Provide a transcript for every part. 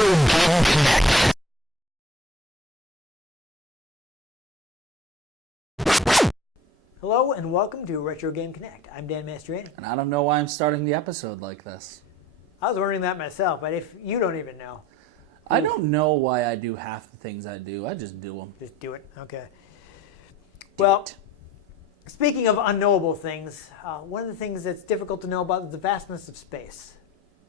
Game Connect. Hello and welcome to Retro Game Connect. I'm Dan Mastriani. And I don't know why I'm starting the episode like this. I was wondering that myself, but if you don't even know. I don't know why I do half the things I do. I just do them. Just do it. Okay. Well, speaking of unknowable things, one of the things that's difficult to know about is the vastness of space.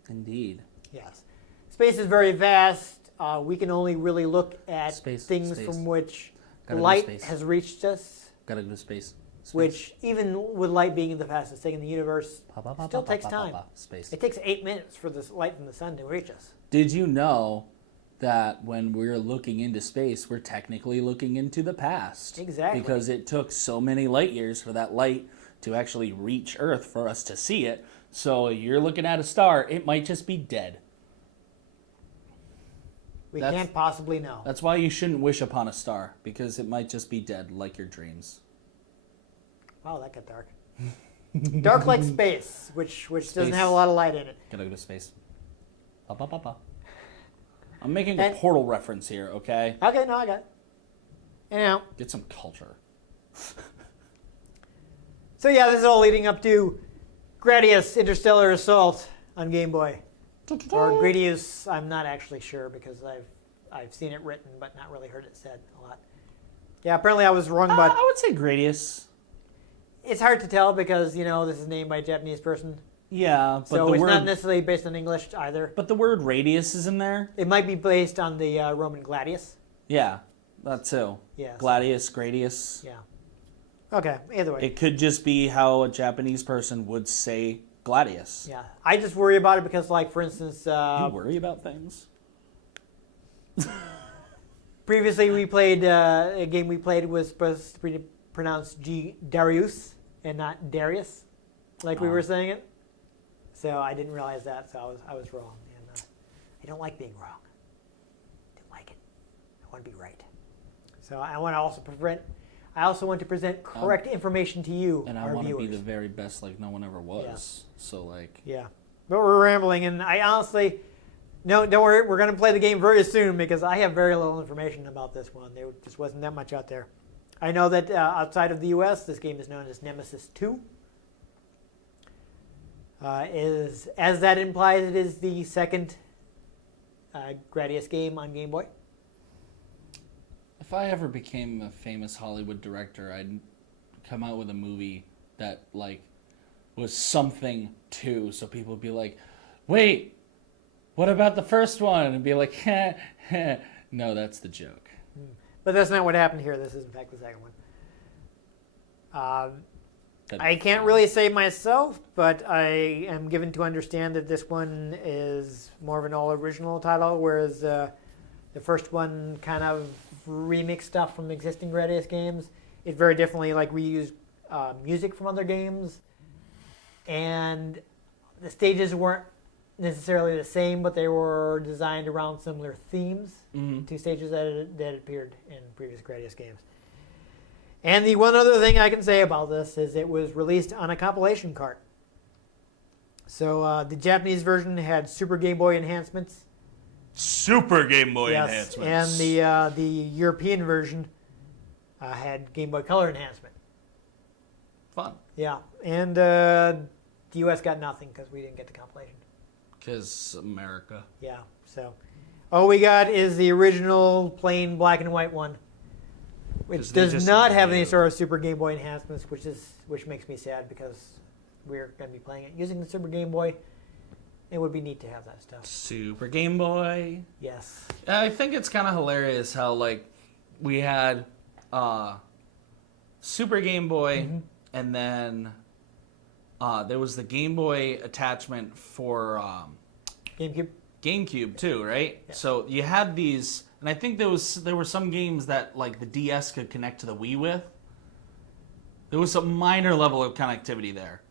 Indeed. Yes. Space is very vast. We can only really look at things space. From which Gotta go light space. has reached us. Gotta go to space. Which, even with light being the fastest thing in the universe, still takes time. Space. It takes 8 minutes for this light from the sun to reach us. Did you know that when we're looking into space, we're technically looking into the past? Exactly. Because it took so many light years for that light to actually reach Earth for us to see it. So you're looking at a star, it might just be dead. We can't possibly know. That's why you shouldn't wish upon a star, because it might just be dead, like your dreams. Wow, that got dark. Dark like space, which doesn't have a lot of light in it. Gotta go to space. I'm making a Portal reference here, okay? Okay, no, I got it. Anyhow. Get some culture. So yeah, this is all leading up to Gradius Interstellar Assault on Game Boy. Or Gradius, I'm not actually sure because I've seen it written but not really heard it said a lot. Yeah, apparently I was wrong about... I would say Gradius. It's hard to tell because, you know, this is named by a Japanese person. Yeah, but so it's not necessarily based on English either. But the word radius is in there. It might be based on the Roman gladius. Yeah, that too. Yeah. Gladius, Gradius. Yeah. Okay, either way. It could just be how a Japanese person would say gladius. Yeah, I just worry about it because, like, for instance... you worry about things? Previously, we played... a game we played was supposed to be pronounced Darius and not Darius, like we were saying it. So I didn't realize that, so I was wrong. And I don't like being wrong. I don't like it. I want to be right. So I want to also want to present correct information to you, and our I want viewers. to be the very best, like no one ever was. Yeah. So like. Yeah, but we're rambling, and I honestly, no, don't worry. We're going to play the game very soon because I have very little information about this one. There just wasn't that much out there. I know that outside of the U.S., this game is known as Nemesis 2. As that implies, it is the second Gradius game on Game Boy. If I ever became a famous Hollywood director, I'd come out with a movie that like was something too, so people would be like, "Wait, what about the first one?" And be like, "No, that's the joke." But that's not what happened here. This is, in fact, the second one. I can't really say myself, but I am given to understand that this one is more of an all-original title, whereas the first one kind of remixed stuff from existing Gradius games. It very definitely like reused music from other games, and the stages weren't necessarily the same, but they were designed around similar themes to stages that appeared in previous Gradius games. And the one other thing I can say about this is it was released on a compilation cart. So the Japanese version had Super Game Boy enhancements. Super Game Boy enhancements. And the European version had Game Boy Color enhancement. Fun. Yeah, and the U.S. got nothing because we didn't get the compilation. Because America. Yeah, so all we got is the original plain black and white one, which does not have any sort of Super Game Boy enhancements, which makes me sad because we're going to be playing it using the Super Game Boy. It would be neat to have that stuff. Super Game Boy. Yes. I think it's kind of hilarious how like we had Super Game Boy, and then there was the Game Boy attachment for GameCube too, right? Yeah. So you had these, and I think there were some games that like the DS could connect to the Wii with. There was a minor level of connectivity there.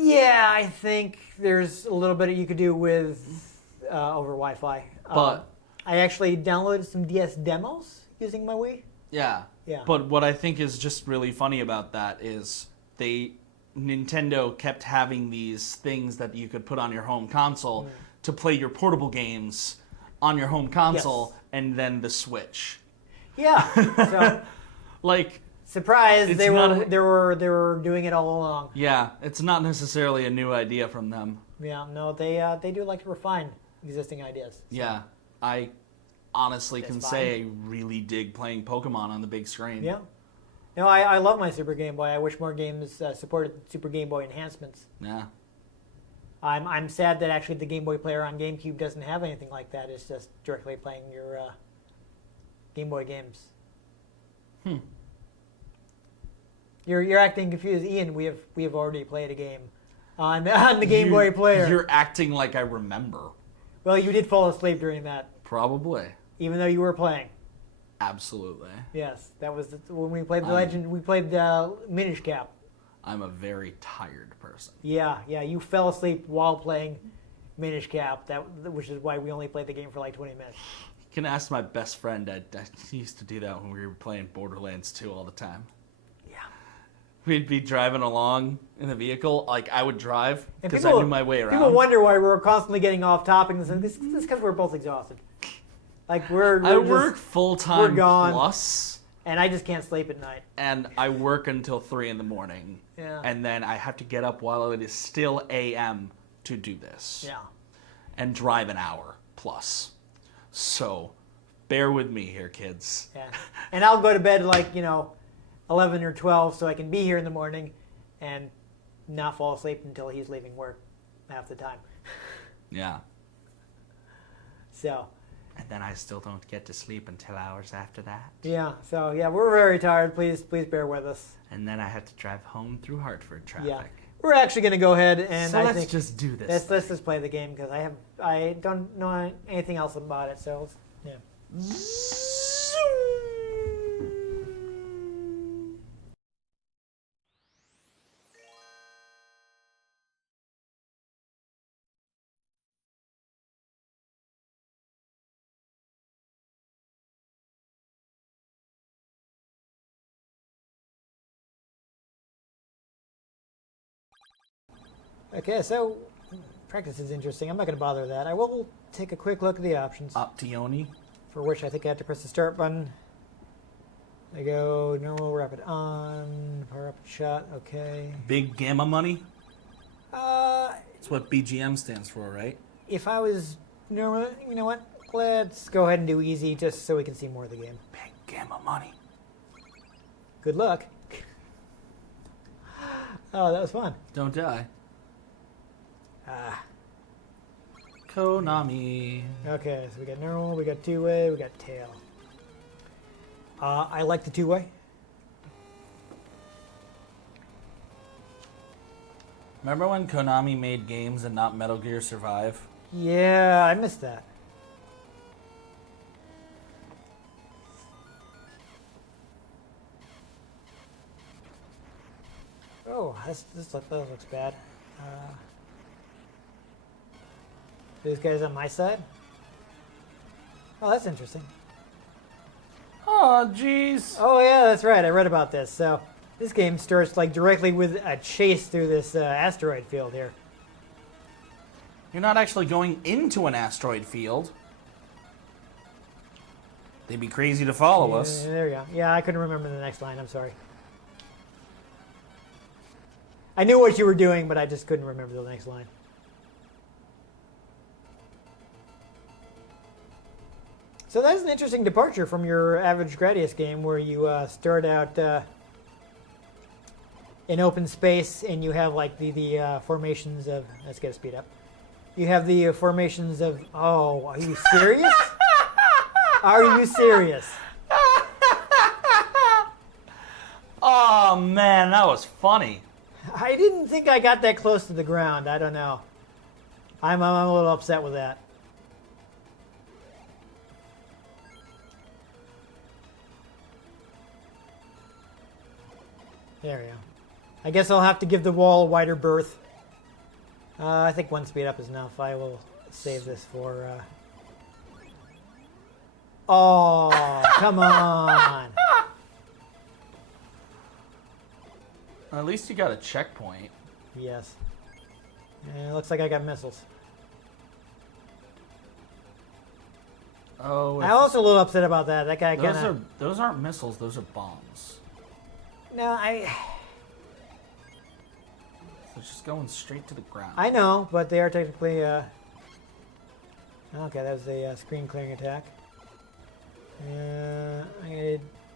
Yeah, I think there's a little bit you could do with over Wi-Fi. But I actually downloaded some DS demos using my Wii. Yeah. Yeah. But what I think is just really funny about that is Nintendo kept having these things that you could put on your home console to play your portable games on your home console and then the Switch. Yeah. So Like, surprise, It's they not were doing it all along. yeah, it's not necessarily a new idea from them. Yeah, no, they do like to refine existing ideas. So. Yeah, I honestly That's can fine. say I really dig playing Pokemon on the big screen. Yeah. No, I love my Super Game Boy. I wish more games supported Super Game Boy enhancements. Yeah. I'm sad that actually the Game Boy player on GameCube doesn't have anything like that. It's just directly playing your Game Boy games. You're acting confused, Ian. We have already played a game on the Game Boy player. You're acting like I remember. Well, you did fall asleep during that, Probably. even though you were playing. Absolutely. Yes, that was when we played the Legend. We played Minish Cap. I'm a very tired person. Yeah, you fell asleep while playing Minish Cap. Which is why we only played the game for like 20 minutes. You can ask my best friend. I used to do that when we were playing Borderlands 2 all the time. Yeah. We'd be driving along in the vehicle. Like, I would drive And because I knew my way around. People wonder why we're constantly getting off topic. And this is because we're both exhausted. Like I work full-time we're gone. plus, and I just can't sleep at night. and I work until 3 in the morning. Yeah. And then I have to get up while it is still a.m. to do this. Yeah. And drive an hour plus. So, bear with me here, kids. Yeah. And I'll go to bed like 11 or 12, so I can be here in the morning, and not fall asleep until he's leaving work half the time. Yeah. So. And then I still don't get to sleep until hours after that. Yeah. So we're very tired. Please bear with us. And then I have to drive home through Hartford traffic. Yeah. We're actually going to go ahead and So I let's think just do this. let's just play the game because I don't know anything else about it. So yeah. Okay, so practice is interesting. I'm not going to bother with that. I will take a quick look at the options, Optioni. for which I think I have to press the start button. I go normal, rapid on, power up shot, okay. Big Gamma Money. Uh, That's what BGM stands for, right? if I was normal, you know what? Let's go ahead and do easy just so we can see more of the game. Big Gamma Money. Good luck. Oh, that was fun. Don't die. Ah, Konami. okay, so we got normal, we got two-way, we got tail. I like the two-way. Remember when Konami made games and not Metal Gear Survive? Yeah, I missed that. Oh, that looks bad. These guys on my side? Oh, that's interesting. Oh, jeez. Oh, yeah, that's right. I read about this. So, this game starts like directly with a chase through this asteroid field here. You're not actually going into an asteroid field. They'd be crazy to follow us. There you go. Yeah, I couldn't remember the next line. I'm sorry. I knew what you were doing, but I just couldn't remember the next line. So that's an interesting departure from your average Gradius game where you start out in open space and you have like the formations of... Let's get a speed up. You have the formations of... Oh, are you serious? Are you serious? Oh, man, that was funny. I didn't think I got that close to the ground. I don't know. I'm a little upset with that. There we go. I guess I'll have to give the wall a wider berth. I think one speed up is enough. I will save this for... Oh, come on. At least you got a checkpoint. Yes. And it looks like I got missiles. Oh, I'm also a little upset about that. That guy kind of... those aren't missiles. Those are bombs. No, They're just going straight to the ground. I know, but they are technically... Okay, that was a screen clearing attack. No,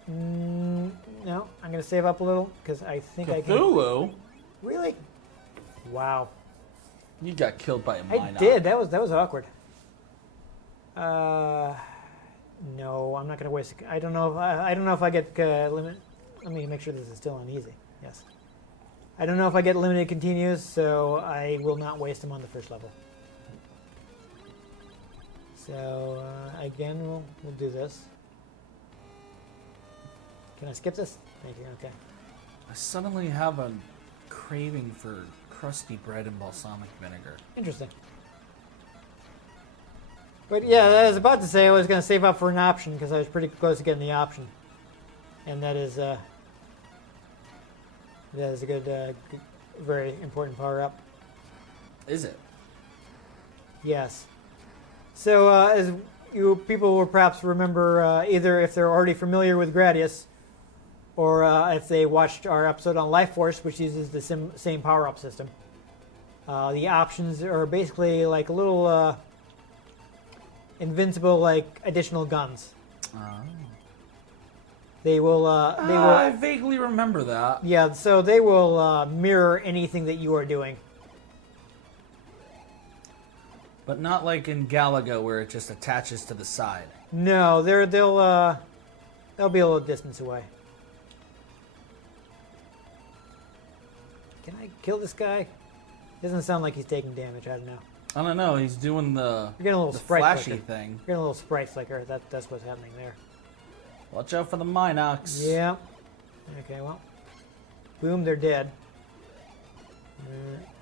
I'm going to save up a little, because I think I can... Cthulhu? Really? Wow. You got killed by a mine. I did. That was awkward. No, I'm not going to waste. I don't know if I get limit. Let me make sure this is still on easy. Yes. I don't know if I get limited continues, so I will not waste them on the first level. So again, we'll do this. Can I skip this? Thank you. Okay. I suddenly have a craving for crusty bread and balsamic vinegar. Interesting. But yeah, I was about to say I was going to save up for an option because I was pretty close to getting the option, and that is a good, very important power up. Is it? Yes. So as you people will perhaps remember, either if they're already familiar with Gradius, or if they watched our episode on Life Force, which uses the same power up system. The options are basically like a little. Invincible, like additional guns. They will. I vaguely remember that. Yeah, so they will mirror anything that you are doing. But not like in Galaga where it just attaches to the side. No, they'll be a little distance away. Can I kill this guy? Doesn't sound like he's taking damage. I don't know. I don't know. He's doing the You're getting a little the sprite flashy flicker. thing. You're getting a little sprite flicker. That's what's happening there. Watch out for the Minox. Yeah. Okay, well. Boom, they're dead.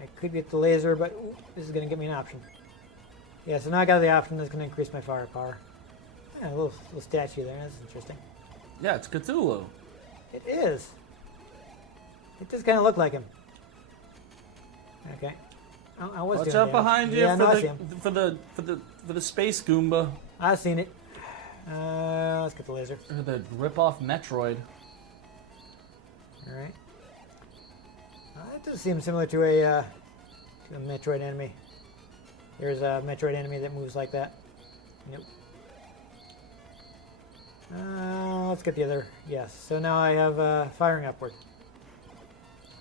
I could get the laser, but this is going to give me an option. Yeah, so now I got the option that's going to increase my firepower. Yeah, a little statue there. That's interesting. Yeah, it's Cthulhu. It is. It does kind of look like him. Okay. I was Watch doing out damage. behind you Yeah, no, I see him. for the space Goomba. I've seen it. Let's get the laser. Or the rip-off Metroid. All right. That does seem similar to a Metroid enemy. There's a Metroid enemy that moves like that. Yep. Let's get the other. Yes. So now I have firing upward.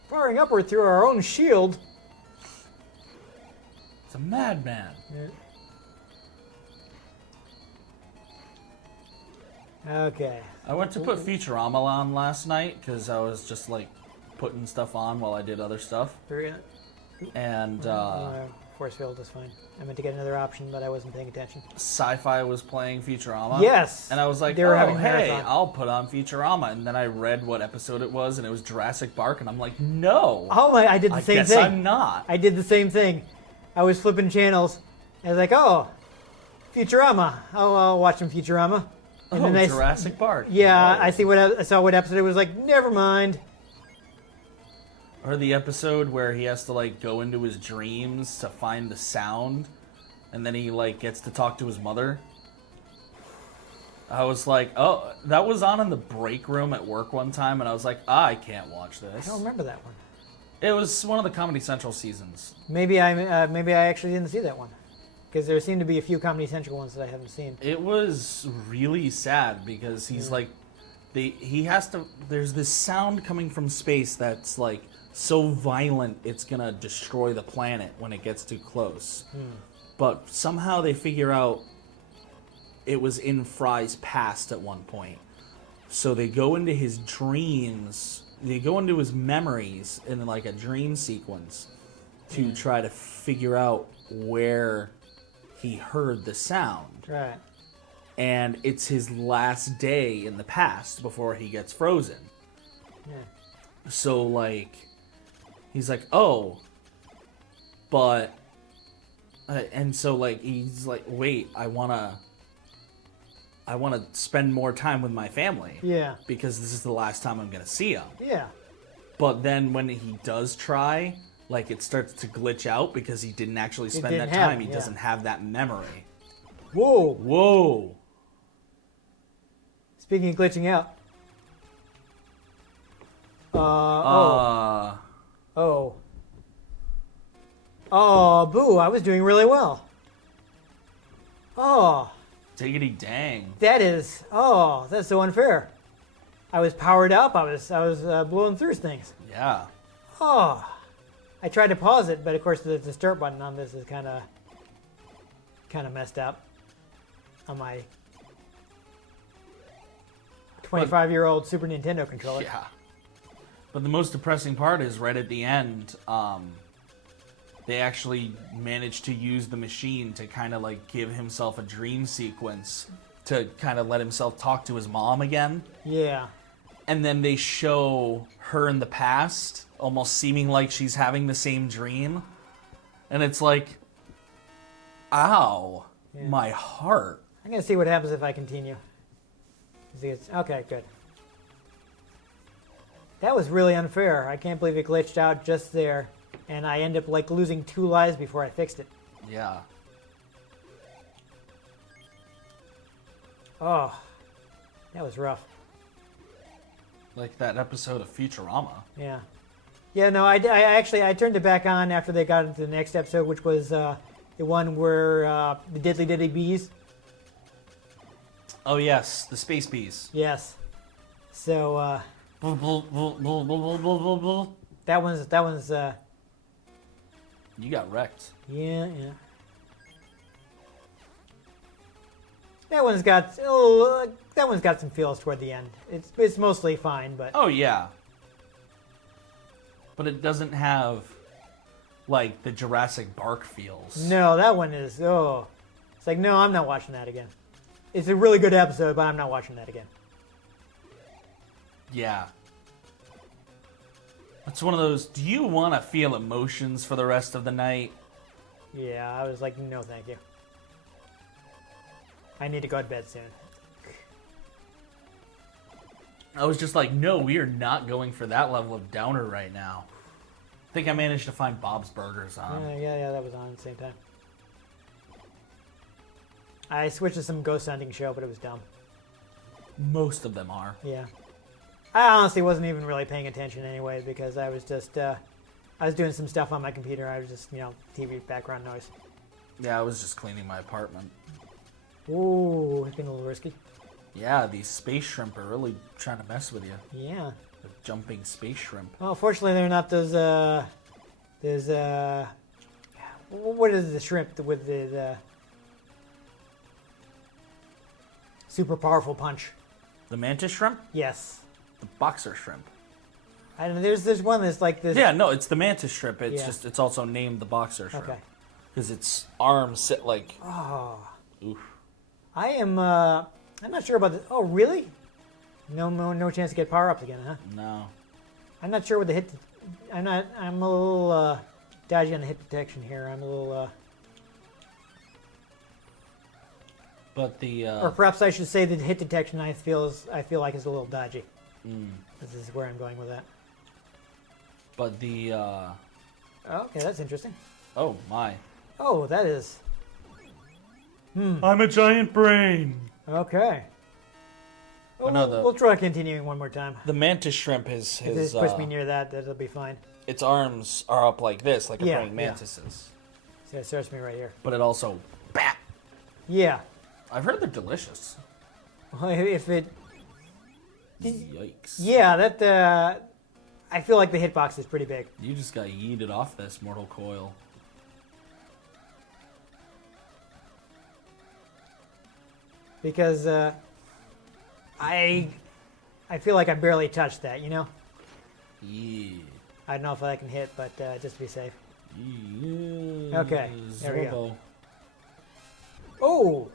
Firing upward through our own shield. It's a madman. Yeah. Okay. I went to put Futurama on last night because I was just like putting stuff on while I did other stuff. And force field is fine. I meant to get another option, but I wasn't paying attention. Sci-Fi was playing Futurama. Yes. And I was like, They were oh, having a hey, marathon. I'll put on Futurama. And then I read what episode it was, and it was Jurassic Park, and I'm like, no. Oh my! I did the I same guess thing. I'm not. I did the same thing. I was flipping channels. I was like, oh, Futurama. I'll watch some Futurama. And Oh, then Jurassic Park. Yeah, No. I saw what episode it was. Like, never mind. Or the episode where he has to like go into his dreams to find the sound, and then he like gets to talk to his mother. I was like, oh, that was on in the break room at work one time, and I was like, I can't watch I this. don't remember that one. It was one of the Comedy Central seasons. Maybe I actually didn't see that one, because there seem to be a few Comedy Central ones that I haven't seen. It was really sad because he's like, he has to. There's this sound coming from space that's like so violent it's gonna destroy the planet when it gets too close. But somehow they figure out it was in Fry's past at one point. So they go into his dreams. They go into his memories in like a dream sequence to try to figure out where he heard the sound. Right. And it's his last day in the past before he gets frozen. Yeah. So like, he's like, oh, but, and so like he's like, wait, I wanna spend more time with my family. Yeah. Because this is the last time I'm gonna see him. Yeah. But then when he does try, like it starts to glitch out because he didn't actually spend didn't that have time. it, He yeah. doesn't have that memory. Whoa. Whoa. Speaking of glitching out. Oh. Oh, boo, I was doing really well. Oh. Diggity dang. That's so unfair. I was powered up, I was blowing through things. Yeah. Oh. I tried to pause it, but of course the start button on this is kind of messed up on my 25-year-old Super Nintendo controller. Yeah. But the most depressing part is right at the end, they actually managed to use the machine to kind of like give himself a dream sequence to kind of let himself talk to his mom again. Yeah. And then they show her in the past, almost seeming like she's having the same dream. And it's like, ow, my heart. I'm going to see what happens if I continue. Okay, good. That was really unfair. I can't believe it glitched out just there. And I end up like losing 2 lives before I fixed it. Yeah. Oh, that was rough. Like that episode of Futurama. Yeah. Yeah, no, I turned it back on after they got into the next episode, which was the one where the Diddly Diddly Bees. Oh yes, the space bees. Yes. So that one's You got wrecked. yeah. That one's got some feels toward the end. It's mostly fine, but Oh yeah. But it doesn't have like the Jurassic Bark feels. no, that one is it's like no, I'm not watching that again. It's a really good episode, but I'm not watching that again. Yeah. It's one of those, do you want to feel emotions for the rest of the night? Yeah, I was like, no, thank you. I need to go to bed soon. I was just like, no, we are not going for that level of downer right now. I think I managed to find Bob's Burgers on. Yeah, that was on at the same time. I switched to some ghost hunting show, but it was dumb. Most of them are. Yeah. I honestly wasn't even really paying attention anyway because I was just, I was doing some stuff on my computer. I was just, TV background noise. Yeah, I was just cleaning my apartment. Ooh, it's been a little risky. Yeah, these space shrimp are really trying to mess with you. Yeah. The jumping space shrimp. Well, fortunately, they're not those, what is the shrimp with the super powerful punch? The mantis shrimp? Yes. The boxer shrimp. I don't know, there's one that's like this. Yeah, no, it's the mantis shrimp. It's Yeah. just, it's also named the boxer shrimp. Okay. Because its arms sit like... Oh. Oof. I'm not sure about this. Oh, really? No chance to get power-ups again, huh? No. I'm not sure what the hit... I'm a little dodgy on the hit detection here. I'm a little... But the... Or perhaps I should say the hit detection I feel like is a little dodgy. This is where I'm going with that. But the... Okay, that's interesting. Oh, my. Oh, that is... I'm a giant brain. Okay. But no, We'll try continuing one more time. The mantis shrimp is If his... this puts me near that, that'll be fine. its arms are up like this, like a Yeah, praying yeah. mantis's. So it starts me right here. But it also... Bap! Yeah. I've heard they're delicious. Well, if it... Yikes. Yeah, that... I feel like the hitbox is pretty big. You just got yeeted off this mortal coil. Because I feel like I barely touched that, Yeah. I don't know if I can hit, but just to be safe. Yeah. Okay, there we go. Zorbo. Oh!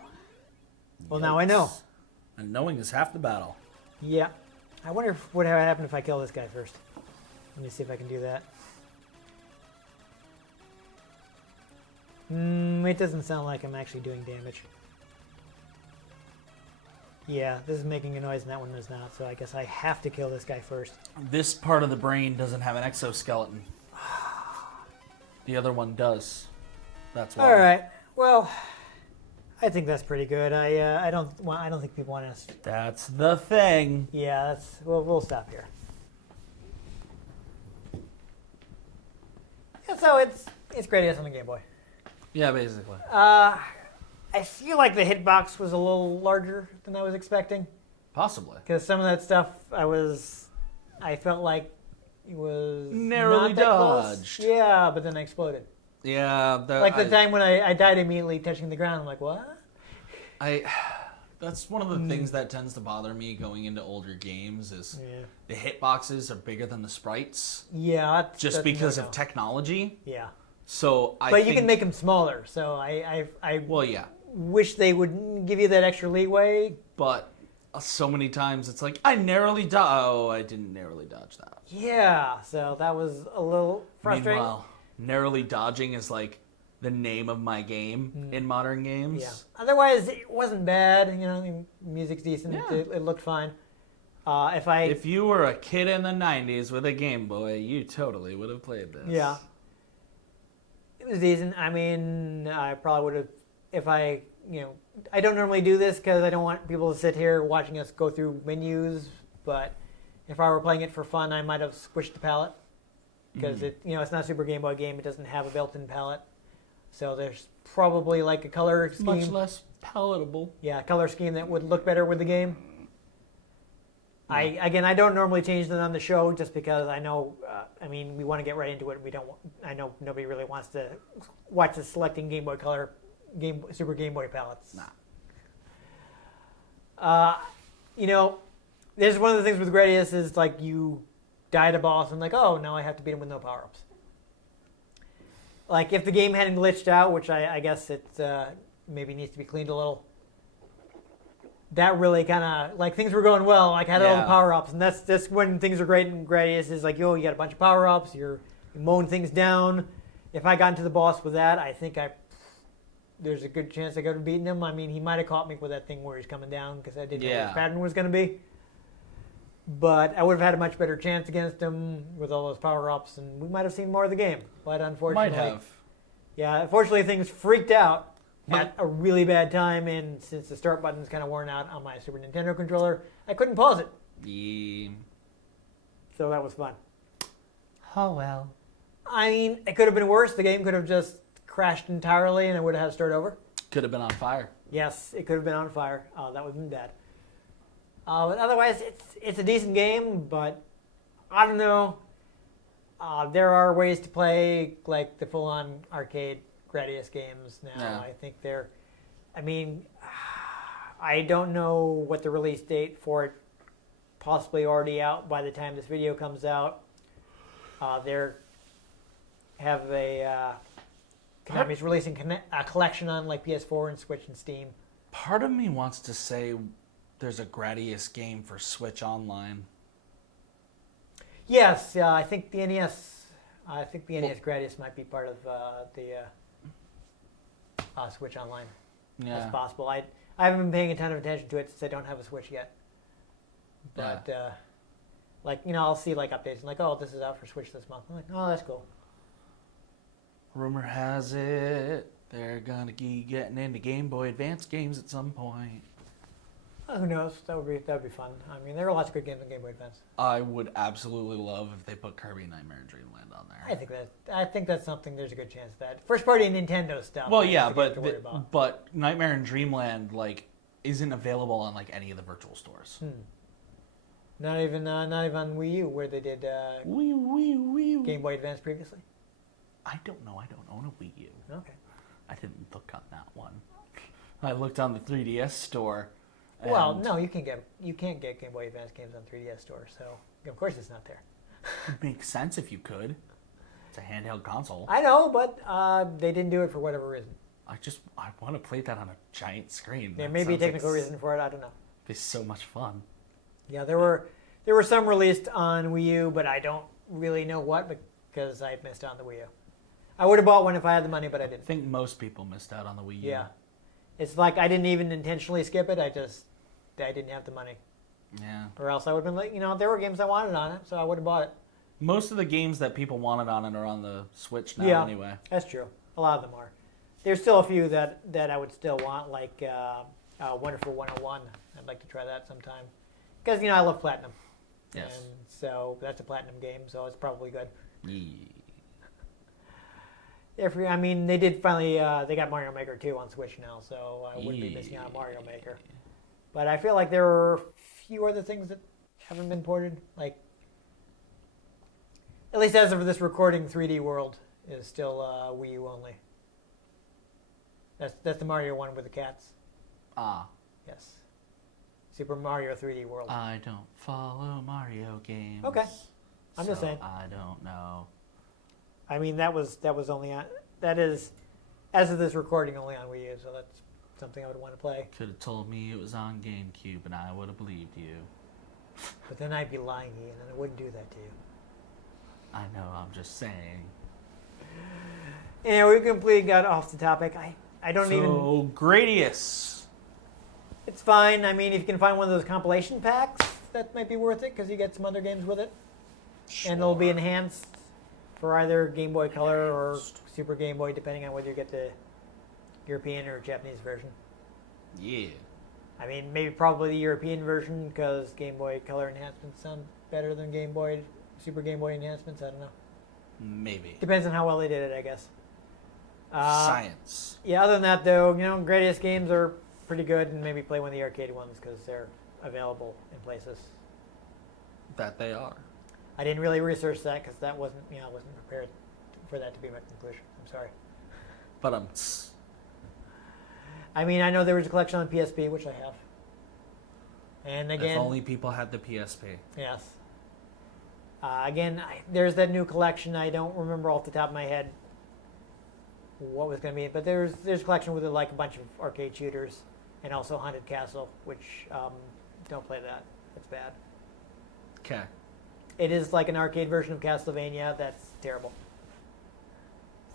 Well, now I know. Yikes. And knowing is half the battle. Yeah. I wonder what would happen if I kill this guy first. Let me see if I can do that. It doesn't sound like I'm actually doing damage. Yeah, this is making a noise and that one is not, so I guess I have to kill this guy first. This part of the brain doesn't have an exoskeleton. The other one does. That's why. Alright, well, I think that's pretty good. I don't think people want us. That's the thing. Yeah, we'll stop here. Yeah, so it's Gradius on the Game Boy. Yeah, basically. I feel like the hitbox was a little larger than I was expecting. Possibly. Because some of that stuff I felt like it was narrowly not that dodged. Close. Yeah, but then I exploded. Yeah. The time when I died immediately touching the ground, I'm like, what? That's one of the things that tends to bother me going into older games is the hitboxes are bigger than the sprites. Yeah. Just because of technology. Yeah. So But you can make them smaller, so I well, yeah. wish they would give you that extra leeway. But so many times it's like, I narrowly dodged. Oh, I didn't narrowly dodge that. Yeah, so that was a little frustrating. Meanwhile, narrowly dodging is like the name of my game in modern games. Yeah. Otherwise, it wasn't bad. You know, the music's decent. Yeah. It looked fine. If you were a kid in the 90s with a Game Boy, you totally would have played this. Yeah. It was decent. I mean, I probably would have, if I don't normally do this because I don't want people to sit here watching us go through menus, but if I were playing it for fun, I might have switched the palette because it's not a Super Game Boy game. It doesn't have a built-in palette. So there's probably like a color scheme. Much less palatable. Yeah, color scheme that would look better with the game. Yeah. I don't normally change them on the show just because I know, we want to get right into it. I know nobody really wants to watch us selecting Game Boy Color, Super Game Boy palettes. Nah. This is one of the things with Gradius is like you die at a boss and like, oh, now I have to beat him with no power-ups. Like if the game hadn't glitched out, which I guess it maybe needs to be cleaned a little, that really kind of, like things were going well, like I had all the power-ups, and that's when things are great in Gradius is like, you got a bunch of power-ups, you're mowing things down. If I got into the boss with that, I think there's a good chance I could have beaten him. I mean, he might have caught me with that thing where he's coming down because I didn't know what his pattern was going to be. But I would have had a much better chance against him with all those power-ups, and we might have seen more of the game. But unfortunately... Might have. Yeah, unfortunately things freaked out at a really bad time, and since the start button's kind of worn out on my Super Nintendo controller, I couldn't pause it. Yeah. So that was fun. Oh, well. I mean, it could have been worse. The game could have just crashed entirely, and I would have had to start over. Could have been on fire. Yes, it could have been on fire. That would have been bad. But otherwise, it's a decent game, but I don't know. There are ways to play like the full-on arcade Gradius games now. Yeah. I think I don't know what the release date for it, possibly already out by the time this video comes out. Konami's releasing a collection on like PS4 and Switch and Steam. Part of me wants to say there's a Gradius game for Switch Online. Yes, I think the NES. NES Gradius might be part of the Switch Online. Yeah. That's possible. I haven't been paying a ton of attention to it since I don't have a Switch yet. But I'll see like updates and like, oh, this is out for Switch this month. I'm like, oh, that's cool. Rumor has it they're gonna be getting into Game Boy Advance games at some point. Who knows? That would be fun. I mean, there are lots of good games on Game Boy Advance. I would absolutely love if they put Kirby Nightmare in Dreamland on there. I think that's something. There's a good chance of that. First party Nintendo stuff. Well, yeah, but Nightmare in Dreamland isn't available on any of the virtual stores. Not even on Wii U where they did Wii U. Game Boy Advance previously. I don't know. I don't own a Wii U. Okay. I didn't look on that one. I looked on the 3DS store. Well, no, you can't get Game Boy Advance games on 3DS store, so of course it's not there. It makes sense if you could. It's a handheld console. I know, but they didn't do it for whatever reason. I want to play that on a giant screen. There may be a technical reason for it. I don't know. It's so much fun. Yeah, there were some released on Wii U, but I don't really know what because I missed out on the Wii U. I would have bought one if I had the money, but I didn't. I think most people missed out on the Wii U. Yeah. It's like I didn't even intentionally skip it. I didn't have the money. Yeah. Or else I would have been there were games I wanted on it, so I would have bought it. Most of the games that people wanted on it are on the Switch now anyway. That's true. A lot of them are. There's still a few that I would still want, like Wonderful 101. I'd like to try that sometime. Because, I love Platinum. Yes. And so that's a Platinum game, so it's probably good. They did finally, they got Mario Maker 2 on Switch now, so I wouldn't be missing out on Mario Maker. But I feel like there are a few other things that haven't been ported. Like, at least as of this recording, 3D World is still Wii U only. That's the Mario one with the cats. Ah. Yes. Super Mario 3D World. I don't follow Mario games. Okay. I'm just saying. I don't know. That was only on, that is, as of this recording, only on Wii U, so that's something I would want to play. Could have told me it was on GameCube and I would have believed you. But then I'd be lying to you, and I wouldn't do that to you. I know, I'm just saying. Anyway, we completely got off the topic. I don't even... So, Gradius. It's fine. If you can find one of those compilation packs, that might be worth it, because you get some other games with it. Sure. And it'll be enhanced for either Game Boy Color or Super Game Boy, depending on whether you get the European or Japanese version. Yeah. Maybe probably the European version, because Game Boy Color enhancements sound better than Super Game Boy enhancements. I don't know. Maybe. Depends on how well they did it, I guess. Science. Yeah, other than that, though, Gradius games are pretty good, and maybe play one of the arcade ones, because they're available in places. That they are. I didn't really research that, because I wasn't prepared for that to be my conclusion. I'm sorry. But I know there was a collection on PSP, which I have. And again, if only people had the PSP. yes. There's that new collection. I don't remember off the top of my head what was going to be, but there's a collection with like a bunch of arcade shooters and also Haunted Castle, which don't play that. It's bad. Okay. It is like an arcade version of Castlevania. That's terrible.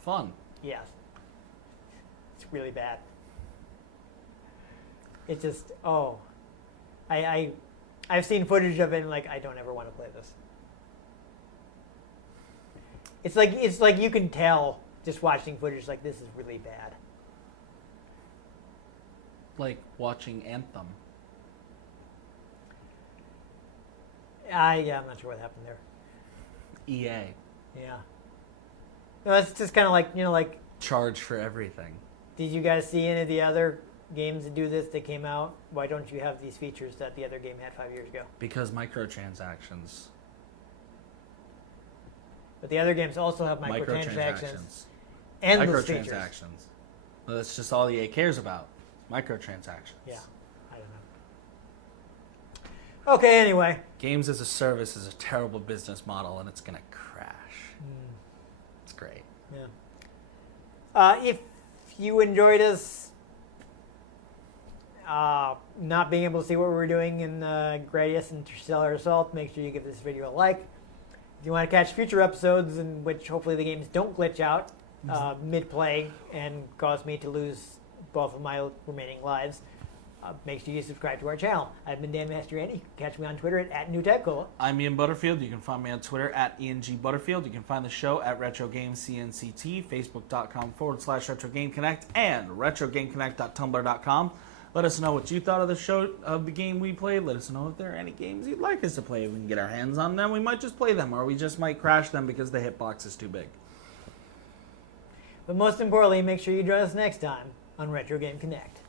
Fun. Yes. It's really bad. It's just, I've seen footage of it and I don't ever want to play this. It's like you can tell just watching footage this is really bad. Like watching Anthem. I'm not sure what happened there. EA. Yeah. No, it's just kind of like Charge for everything. did you guys see any of the other games that do this that came out? Why don't you have these features that the other game had 5 years ago? Because microtransactions. But the other games also have microtransactions. And those features. Microtransactions. Well, that's just all EA cares about. Microtransactions. Yeah. I don't know. Okay, anyway. Games as a service is a terrible business model, and it's going to crash. It's great. Yeah. If you enjoyed us not being able to see what we were doing in Gradius Interstellar Assault, make sure you give this video a like. If you want to catch future episodes in which hopefully the games don't glitch out mid-play and cause me to lose both of my remaining lives, make sure you subscribe to our channel. I've been Dan Mastriani. Catch me on Twitter at NewTechCola. I'm Ian Butterfield. You can find me on Twitter at Ian G. Butterfield. You can find the show at RetroGamesCNCT, Facebook.com/RetroGameConnect, and RetroGameConnect.tumblr.com. Let us know what you thought of the show, of the game we played. Let us know if there are any games you'd like us to play. If we can get our hands on them, we might just play them, or we just might crash them because the hitbox is too big. But most importantly, make sure you join us next time on Retro Game Connect.